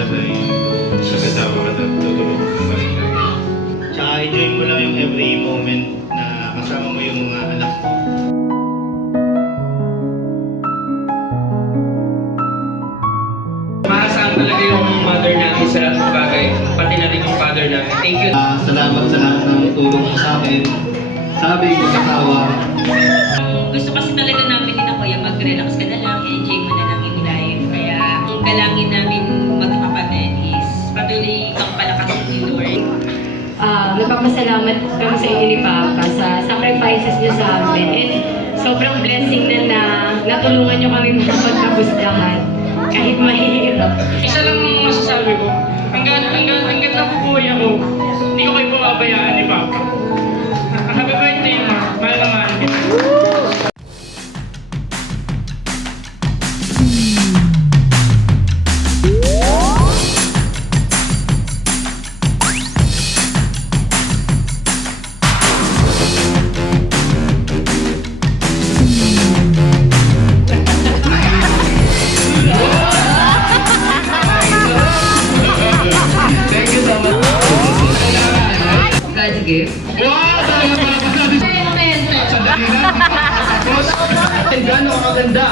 nanay, kasama ka na, tutulungan ka pa rin lagi. Tsaka enjoy mo lang yung every moment na kasama mo yung mga anak mo. Maasahan talaga yung mother namin sa lahat ng bagay, pati na rin yung father namin. Thank you. Salamat sa lahat ng tulong mo sa akin. Sabi ko sa tawa. Gusto kasi talaga namin din ako, mag-relax ka na lang, enjoy mo na lang yung life. Kaya ang dalangin namin magkakapatid is patuloy kang palakasin ni Lord. Nagpapasalamat kami sa inyo ni Papa sa sacrifices niyo sa amin. And sobrang blessing na natulungan niyo kami magpapagtapos lahat. Kahit mahirap. Isa lang masasabi ko, hanggang nabubuhay ako, hindi ko kayo pababayaan ni Papa. Happy birthday, Ma. Mahal na mahal kita. God's gift. Wow! Talaga pala pa sabi! Moment! Sandali lang! Tapos, gano'ng kaganda